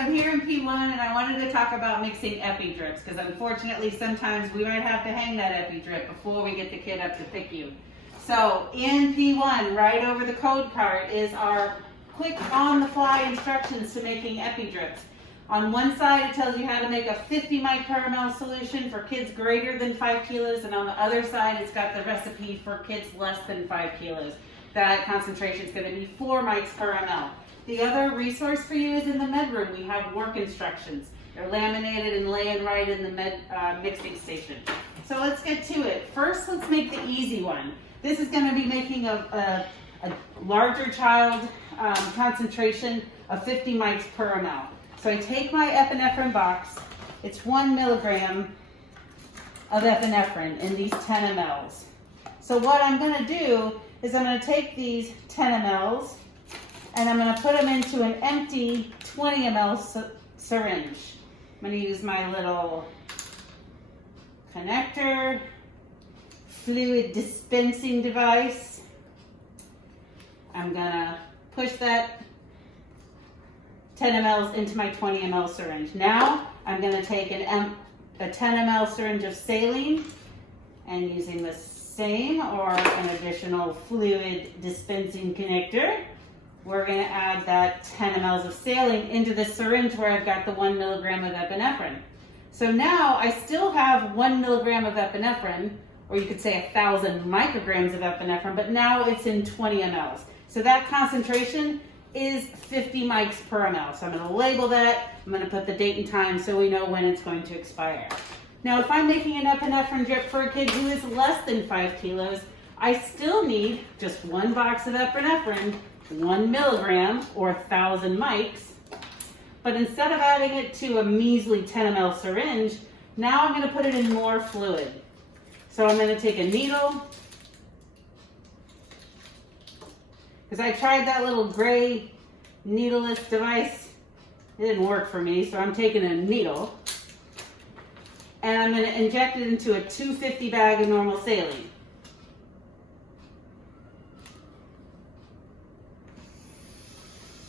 I'm here in P1 and I wanted to talk about mixing epi drips because unfortunately sometimes we might have to hang that epi drip before we get the kid up to PICU. So in P1, right over the code card, is our quick on-the-fly instructions to making epi drips. On one side it tells you how to make a 50 microcaramel solution for kids greater than 5 kilos, and on the other side it's got the recipe for kids less than 5 kilos. That concentration is going to be 4 mics per ml. The other resource for you is in the med room. We have work instructions. They're laminated and laying right in the mixing station. So let's get to it. First, let's make the easy one. This is going to be making a larger child concentration of 50 mics per ml. So I take my epinephrine box. It's 1 milligram of epinephrine in these 10 mLs. So what I'm going to do is I'm going to take these 10 mLs and I'm going to put them into an empty 20 ml syringe. I'm going to use my little connector, fluid dispensing device. I'm going to push that 10 mLs into my 20 ml syringe. Now I'm going to take a 10 ml syringe of saline and using the same or an additional fluid dispensing connector, we're going to add that 10 mLs of saline into the syringe where I've got the 1 milligram of epinephrine. So now I still have 1 milligram of epinephrine, or you could say 1,000 micrograms of epinephrine, but now it's in 20 mLs. So that concentration is 50 mics per ml. So I'm going to label that. I'm going to put the date and time so we know when it's going to expire. Now, if I'm making an epinephrine drip for a kid who is less than 5 kilos, I still need just 1 box of epinephrine, 1 milligram or 1,000 mics. But instead of adding it to a measly 10 ml syringe, now I'm going to put it in more fluid. So I'm going to take a needle, because I tried that little gray needleless device. It didn't work for me, so I'm taking a needle and I'm going to inject it into a 250 bag of normal saline.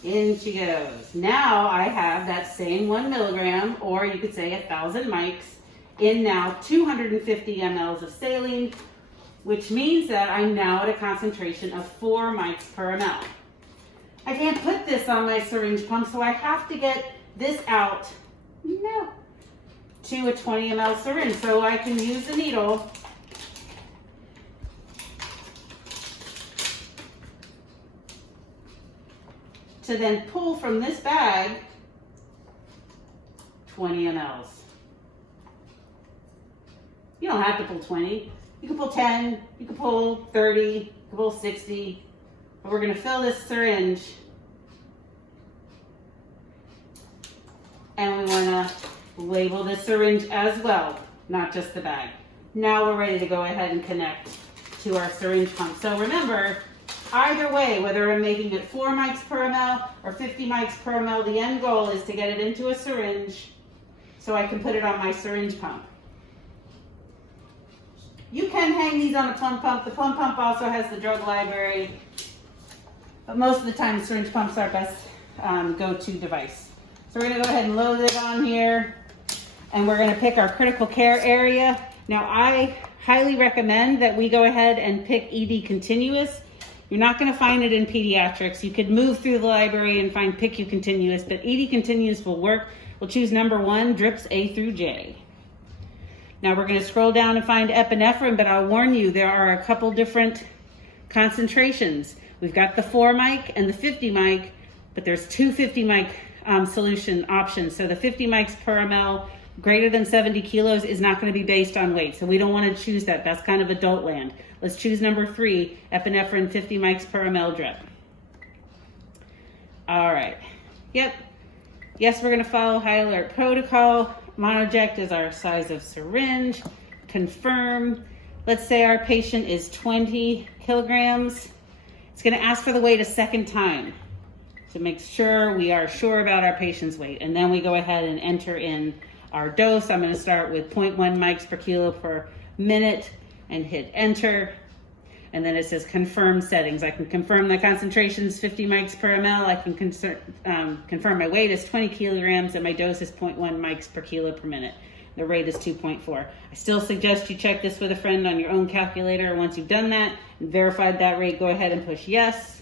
In she goes. Now I have that same 1 milligram, or you could say 1,000 mics, in now 250 mLs of saline, which means that I'm now at a concentration of 4 mics per ml. I can't put this on my syringe pump, so I have to get this out to a 20 ml syringe. So I can use the needle to then pull from this bag 20 mLs. You don't have to pull 20. You can pull 10, you can pull 30, you can pull 60. But we're going to fill this syringe. And we want to label the syringe as well, not just the bag. Now we're ready to go ahead and connect to our syringe pump. So remember, either way, whether I'm making it 4 mics per ml or 50 mics per ml, the end goal is to get it into a syringe so I can put it on my syringe pump. You can hang these on a plumb pump. The plumb pump also has the drug library, but most of the time the syringe pump's our best go-to device. So we're going to go ahead and load it on here, and we're going to pick our critical care area. Now I highly recommend that we go ahead and pick ED continuous. You're not going to find it in pediatrics. You could move through the library and find PICU continuous, but ED continuous will work. We'll choose number 1, drips A through J. Now we're going to scroll down and find epinephrine, but I'll warn you, there are a couple different concentrations. We've got the 4 mic and the 50 mic, but there's 2 50 mic solution options. So the 50 mics per ml greater than 70 kilos is not going to be based on weight. So we don't want to choose that. That's kind of adult land. Let's choose number 3, epinephrine 50 mics per ml drip. All right. Yep. Yes, we're going to follow high alert protocol. Monoject is our size of syringe. Confirm. Let's say our patient is 20 kilograms. It's going to ask for the weight a second time to make sure we are sure about our patient's weight. And then we go ahead and enter in our dose. I'm going to start with 0.1 mics per kilo per minute and hit enter. And then it says confirm settings. I can confirm the concentration is 50 mics per ml. I can confirm my weight is 20 kilograms and my dose is 0.1 mics per kilo per minute. The rate is 2.4. I still suggest you check this with a friend on your own calculator. Once you've done that and verified that rate, go ahead and push yes,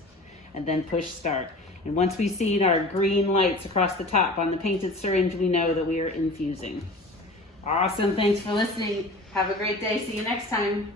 and then push start. And once we see our green lights across the top on the painted syringe, we know that we are infusing. Awesome, thanks for listening. Have a great day. See you next time.